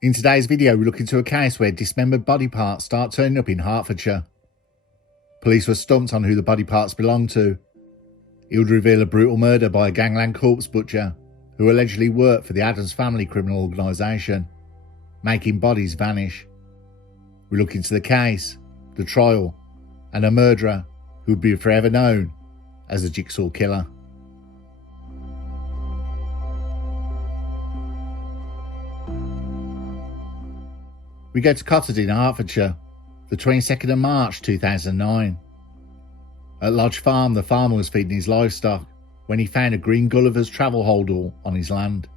In today's video, we look into a case where dismembered body parts start turning up in Hertfordshire. Police were stumped on who the body parts belonged to. It would reveal a brutal murder by a Gangland corpse butcher who allegedly worked for the Adams family criminal organisation, making bodies vanish. We look into the case, the trial, and a murderer who would be forever known as the Jigsaw Killer. We go to Cotterd in Hertfordshire, the 22nd of March 2009. At Lodge Farm, the farmer was feeding his livestock when he found a green Gulliver's travel holdall on his land.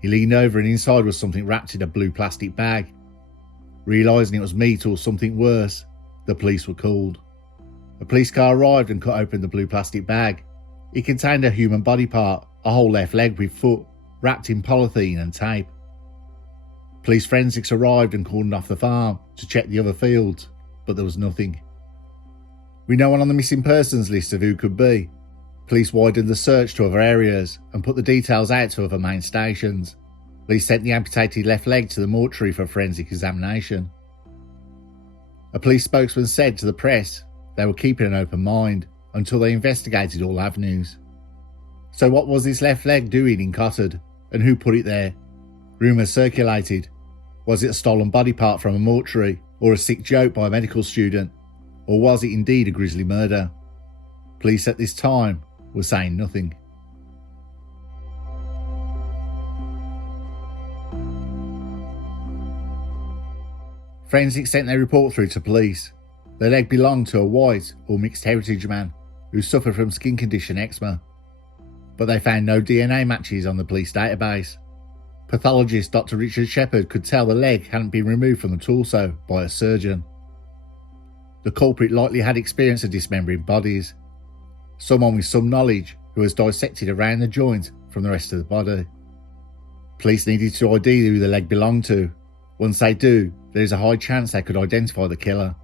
He leaned over and inside was something wrapped in a blue plastic bag. Realising it was meat or something worse, the police were called. A police car arrived and cut open the blue plastic bag. It contained a human body part, a whole left leg with foot, wrapped in polythene and tape. Police forensics arrived and cordoned off the farm to check the other fields, but there was nothing. With no one on the missing persons list of who could be, police widened the search to other areas and put the details out to other main stations. Police sent the amputated left leg to the mortuary for forensic examination. A police spokesman said to the press they were keeping an open mind until they investigated all avenues. So what was this left leg doing in Cotterd, and who put it there? Rumours circulated. Was it a stolen body part from a mortuary, or a sick joke by a medical student, or was it indeed a grisly murder? Police at this time were saying nothing. Forensics sent their report through to police. The leg belonged to a white or mixed heritage man who suffered from skin condition eczema, but they found no DNA matches on the police database. Pathologist Dr. Richard Shepherd could tell the leg hadn't been removed from the torso by a surgeon. The culprit likely had experience of dismembering bodies, someone with some knowledge who has dissected around the joint from the rest of the body. Police needed to ID who the leg belonged to. Once they do, there is a high chance they could identify the killer.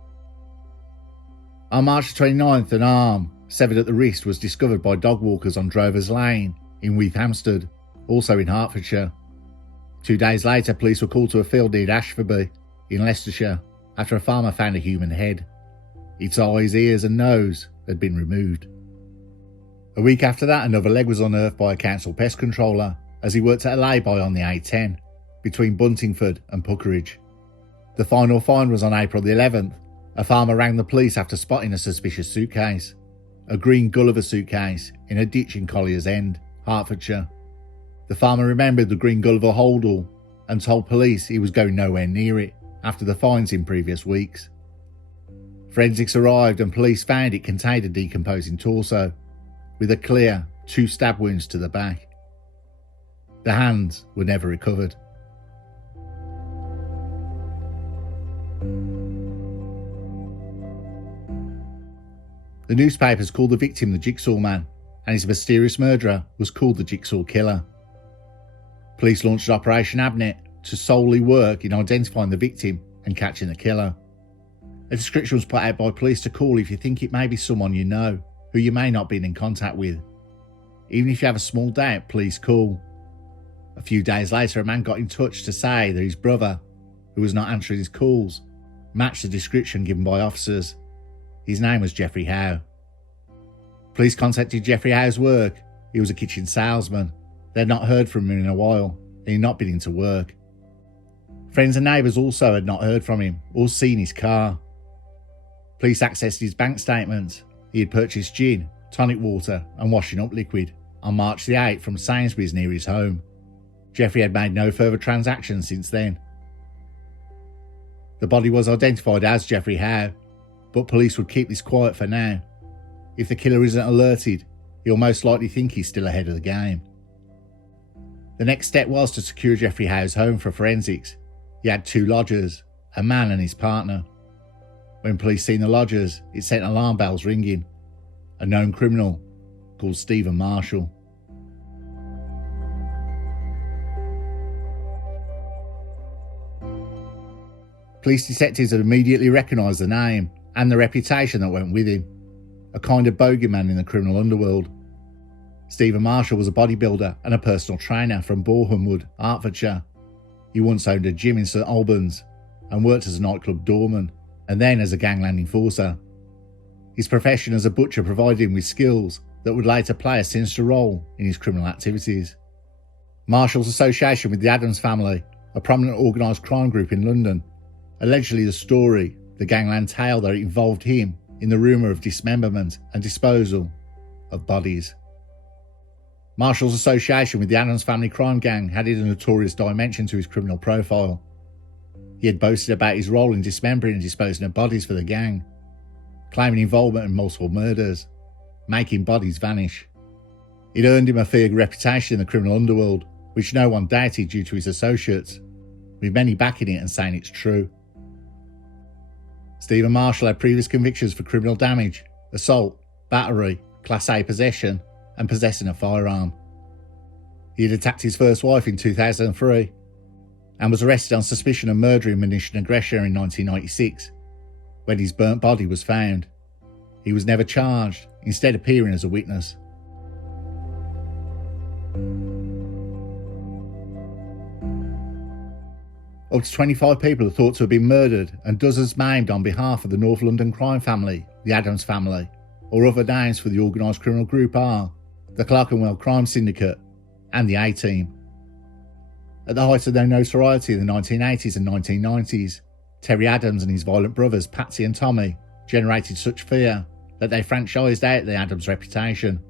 On March 29th, an arm, severed at the wrist, was discovered by dog walkers on Drovers Lane in Wreath-Hampstead, also in Hertfordshire. 2 days later, police were called to a field near Ashforby in Leicestershire after a farmer found a human head. Its eyes, ears and nose had been removed. A week after that, another leg was unearthed by a council pest controller as he worked at a lay-by on the A10 between Buntingford and Puckeridge. The final find was on April the 11th. A farmer rang the police after spotting a suspicious suitcase, a green Gulliver suitcase, in a ditch in Collier's End, Hertfordshire. The farmer remembered the green Gulliver holdall and told police he was going nowhere near it after the finds in previous weeks. Forensics arrived and police found it contained a decomposing torso with a clear 2 stab wounds to the back. The hands were never recovered. The newspapers called the victim the Jigsaw Man, and his mysterious murderer was called the Jigsaw Killer. Police launched Operation Abnet to solely work in identifying the victim and catching the killer. A description was put out by police to call if you think it may be someone you know, who you may not be in contact with. Even if you have a small doubt, please call. A few days later, a man got in touch to say that his brother, who was not answering his calls, matched the description given by officers. His name was Geoffrey Howe. Police contacted Geoffrey Howe's work. He was a kitchen salesman. They had not heard from him in a while, and he had not been into work. Friends and neighbours also had not heard from him or seen his car. Police accessed his bank statements. He had purchased gin, tonic water and washing up liquid on March the 8th from Sainsbury's near his home. Geoffrey had made no further transactions since then. The body was identified as Geoffrey Howe, but police would keep this quiet for now. If the killer isn't alerted, he'll most likely think he's still ahead of the game. The next step was to secure Geoffrey Howe's home for forensics. He had 2 lodgers, a man and his partner. When police seen the lodgers, it sent alarm bells ringing. A known criminal called Stephen Marshall. Police detectives had immediately recognised the name and the reputation that went with him. A kind of bogeyman in the criminal underworld. Stephen Marshall was a bodybuilder and a personal trainer from Borehamwood, Hertfordshire. He once owned a gym in St Albans and worked as a nightclub doorman, and then as a gangland enforcer. His profession as a butcher provided him with skills that would later play a sinister role in his criminal activities. Marshall's association with the Addams family, a prominent organised crime group in London, allegedly the gangland tale that involved him in the rumour of dismemberment and disposal of bodies. Marshall's association with the Addams family crime gang added a notorious dimension to his criminal profile. He had boasted about his role in dismembering and disposing of bodies for the gang, claiming involvement in multiple murders, making bodies vanish. It earned him a feared reputation in the criminal underworld, which no one doubted due to his associates, with many backing it and saying it's true. Stephen Marshall had previous convictions for criminal damage, assault, battery, Class A possession, and possessing a firearm. He had attacked his first wife in 2003 and was arrested on suspicion of murdering munition aggressor in 1996, when his burnt body was found. He was never charged, instead appearing as a witness. Up to 25 people are thought to have been murdered and dozens maimed on behalf of the North London crime family, the Addams family, or other names for the organised criminal group are the Clerkenwell Crime Syndicate and the A-Team. At the height of their notoriety in the 1980s and 1990s, Terry Addams and his violent brothers Patsy and Tommy generated such fear that they franchised out the Addams reputation,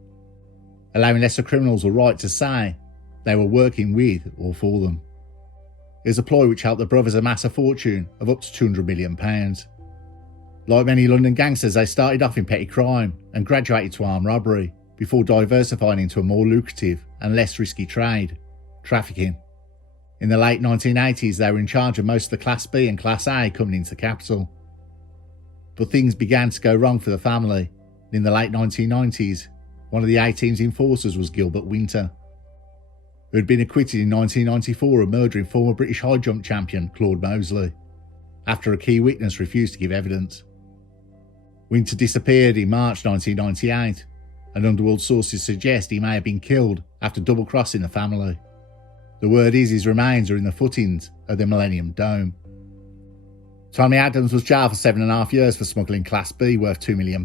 allowing lesser criminals the right to say they were working with or for them. It was a ploy which helped the brothers amass a fortune of up to £200 million. Like many London gangsters, they started off in petty crime and graduated to armed robbery before diversifying into a more lucrative and less risky trade, trafficking. In the late 1980s, they were in charge of most of the Class B and Class A coming into the capital. But things began to go wrong for the family. In the late 1990s, one of the A-Team's enforcers was Gilbert Winter, who had been acquitted in 1994 of murdering former British high jump champion Claude Mosley, after a key witness refused to give evidence. Winter disappeared in March 1998, and underworld sources suggest he may have been killed after double-crossing the family. The word is his remains are in the footings of the Millennium Dome. Tommy Addams was jailed for 7.5 years for smuggling Class B worth £2 million.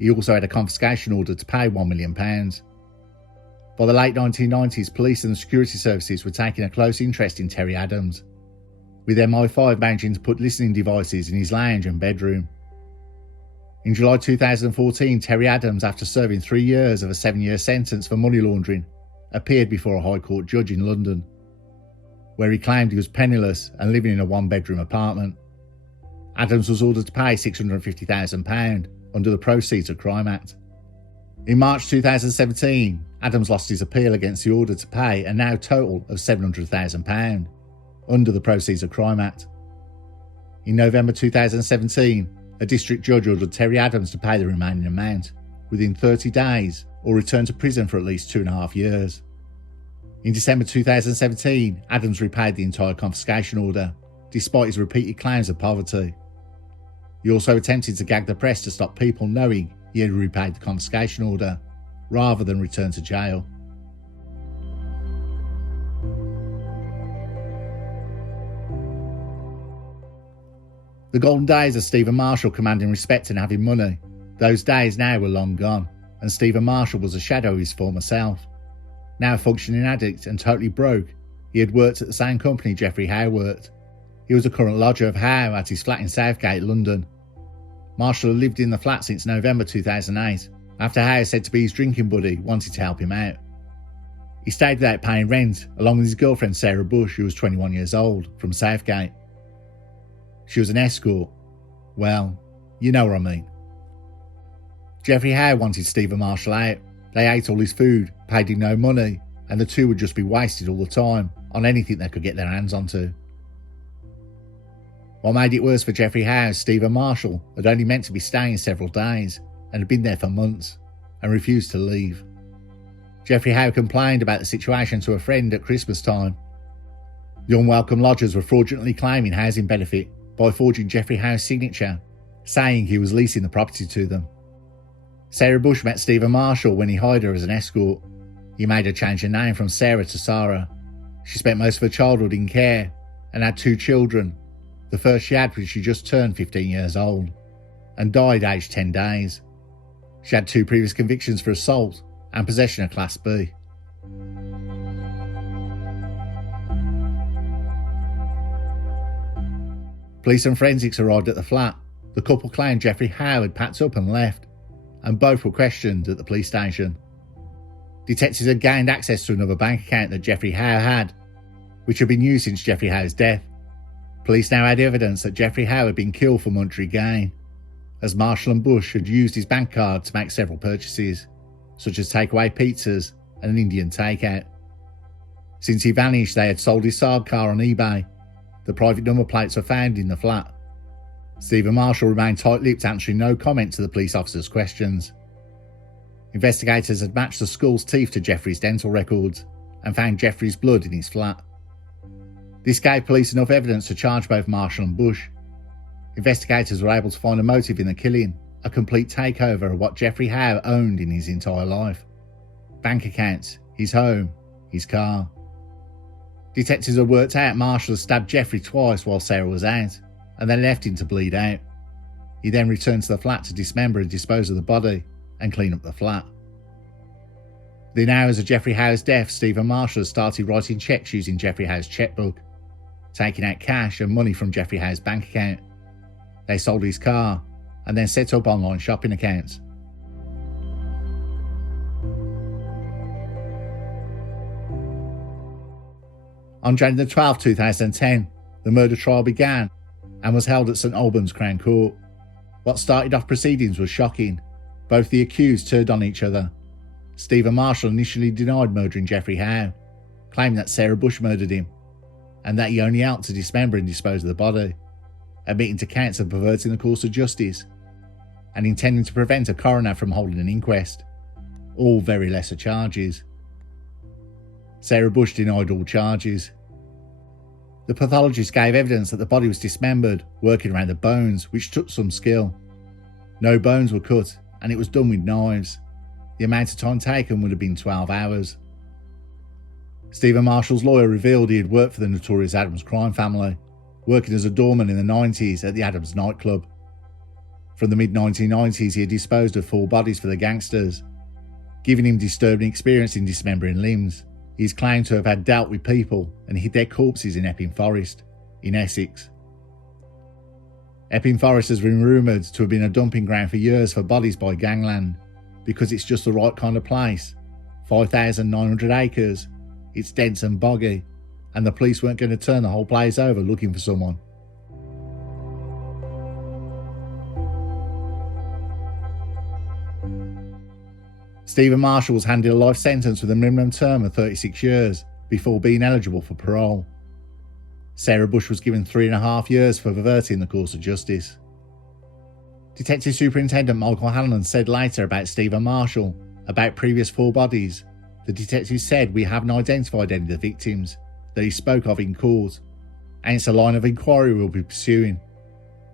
He also had a confiscation order to pay £1 million. By the late 1990s, police and the security services were taking a close interest in Terry Addams, with MI5 managing to put listening devices in his lounge and bedroom. In July 2014, Terry Addams, after serving 3 years of a 7-year sentence for money laundering, appeared before a High Court judge in London, where he claimed he was penniless and living in a 1-bedroom apartment. Addams was ordered to pay £650,000 under the Proceeds of Crime Act. In March 2017, Addams lost his appeal against the order to pay a now total of £700,000 under the Proceeds of Crime Act. In November 2017, a district judge ordered Terry Addams to pay the remaining amount within 30 days or return to prison for at least 2.5 years. In December 2017, Addams repaid the entire confiscation order, despite his repeated claims of poverty. He also attempted to gag the press to stop people knowing he had repaid the confiscation order, rather than return to jail. The golden days of Stephen Marshall commanding respect and having money, those days now were long gone, and Stephen Marshall was a shadow of his former self. Now a functioning addict and totally broke, he had worked at the same company Geoffrey Howe worked. He was a current lodger of Howe at his flat in Southgate, London. Marshall had lived in the flat since November 2008, after Howe, said to be his drinking buddy, wanted to help him out. He stayed without paying rent, along with his girlfriend Sarah Bush, who was 21 years old, from Southgate. She was an escort. Well, you know what I mean. Geoffrey Howe wanted Stephen Marshall out. They ate all his food, paid him no money, and the two would just be wasted all the time on anything they could get their hands onto. What made it worse for Geoffrey Howe, Stephen Marshall had only meant to be staying several days and had been there for months and refused to leave. Geoffrey Howe complained about the situation to a friend at Christmas time. The unwelcome lodgers were fraudulently claiming housing benefit by forging Geoffrey Howe's signature, saying he was leasing the property to them. Sarah Bush met Stephen Marshall when he hired her as an escort. He made her change her name from Sarah to Sarah. She spent most of her childhood in care and had 2 children, the first she had when she just turned 15 years old, and died aged 10 days. She had 2 previous convictions for assault and possession of Class B. Police and forensics arrived at the flat. The couple claimed Jeffrey Howe had packed up and left, and both were questioned at the police station. Detectives had gained access to another bank account that Jeffrey Howe had, which had been used since Jeffrey Howe's death. Police now had evidence that Jeffrey Howe had been killed for monetary gain, as Marshall and Bush had used his bank card to make several purchases, such as takeaway pizzas and an Indian takeout. Since he vanished, they had sold his Saab car on eBay. The private number plates were found in the flat. Stephen Marshall remained tight-lipped, answering no comment to the police officers' questions. Investigators had matched the skull's teeth to Jeffrey's dental records and found Jeffrey's blood in his flat. This gave police enough evidence to charge both Marshall and Bush. Investigators were able to find a motive in the killing, a complete takeover of what Jeffrey Howe owned in his entire life: bank accounts, his home, his car. Detectives had worked out Marshall had stabbed Jeffrey twice while Sarah was out, and then left him to bleed out. He then returned to the flat to dismember and dispose of the body and clean up the flat. Within hours of Jeffrey Howe's death, Stephen Marshall started writing cheques using Jeffrey Howe's checkbook, taking out cash and money from Jeffrey Howe's bank account. They sold his car and then set up online shopping accounts. On January 12, 2010, the murder trial began and was held at St Albans Crown Court. What started off proceedings was shocking. Both the accused turned on each other. Stephen Marshall initially denied murdering Jeffrey Howe, claiming that Sarah Bush murdered him, and that he only helped to dismember and dispose of the body, admitting to counts of perverting the course of justice and intending to prevent a coroner from holding an inquest. All very lesser charges. Sarah Bush denied all charges. The pathologist gave evidence that the body was dismembered, working around the bones, which took some skill. No bones were cut, and it was done with knives. The amount of time taken would have been 12 hours. Stephen Marshall's lawyer revealed he had worked for the notorious Adams crime family, working as a doorman in the 90s at the Adams nightclub. From the mid-1990s, he had disposed of 4 bodies for the gangsters, giving him disturbing experience in dismembering limbs. He is claimed to have had dealt with people and hid their corpses in Epping Forest, in Essex. Epping Forest has been rumoured to have been a dumping ground for years for bodies by Gangland, because it's just the right kind of place. 5,900 acres, it's dense and boggy, and the police weren't going to turn the whole place over looking for someone. Stephen Marshall was handed a life sentence with a minimum term of 36 years before being eligible for parole. Sarah Bush was given 3.5 years for perverting the course of justice. Detective Superintendent Michael Hanlon said later about Stephen Marshall, about previous 4 bodies, the detective said, "We haven't identified any of the victims that he spoke of in court, and it's a line of inquiry we'll be pursuing.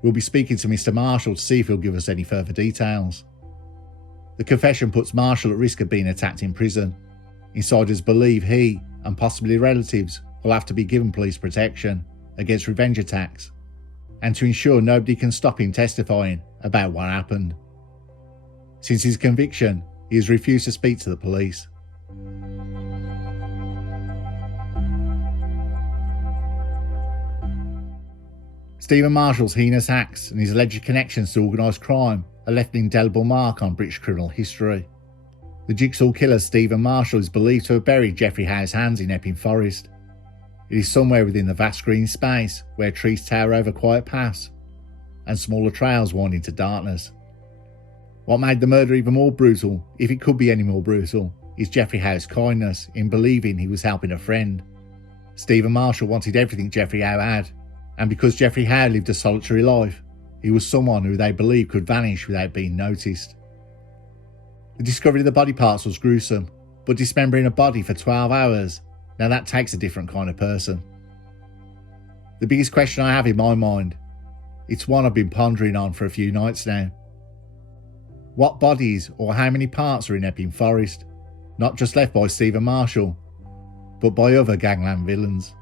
We'll be speaking to Mr. Marshall to see if he'll give us any further details." The confession puts Marshall at risk of being attacked in prison. Insiders believe he, and possibly relatives, will have to be given police protection against revenge attacks, and to ensure nobody can stop him testifying about what happened. Since his conviction, he has refused to speak to the police. Stephen Marshall's heinous acts and his alleged connections to organised crime have left an indelible mark on British criminal history. The Jigsaw killer Stephen Marshall is believed to have buried Jeffrey Howe's hands in Epping Forest. It is somewhere within the vast green space where trees tower over quiet paths and smaller trails wind into darkness. What made the murder even more brutal, if it could be any more brutal, is Jeffrey Howe's kindness in believing he was helping a friend. Stephen Marshall wanted everything Jeffrey Howe had, and because Jeffrey Howe lived a solitary life, he was someone who they believed could vanish without being noticed. The discovery of the body parts was gruesome, but dismembering a body for 12 hours, now that takes a different kind of person. The biggest question I have in my mind, it's one I've been pondering on for a few nights now. What bodies or how many parts are in Epping Forest, not just left by Stephen Marshall, but by other Gangland villains.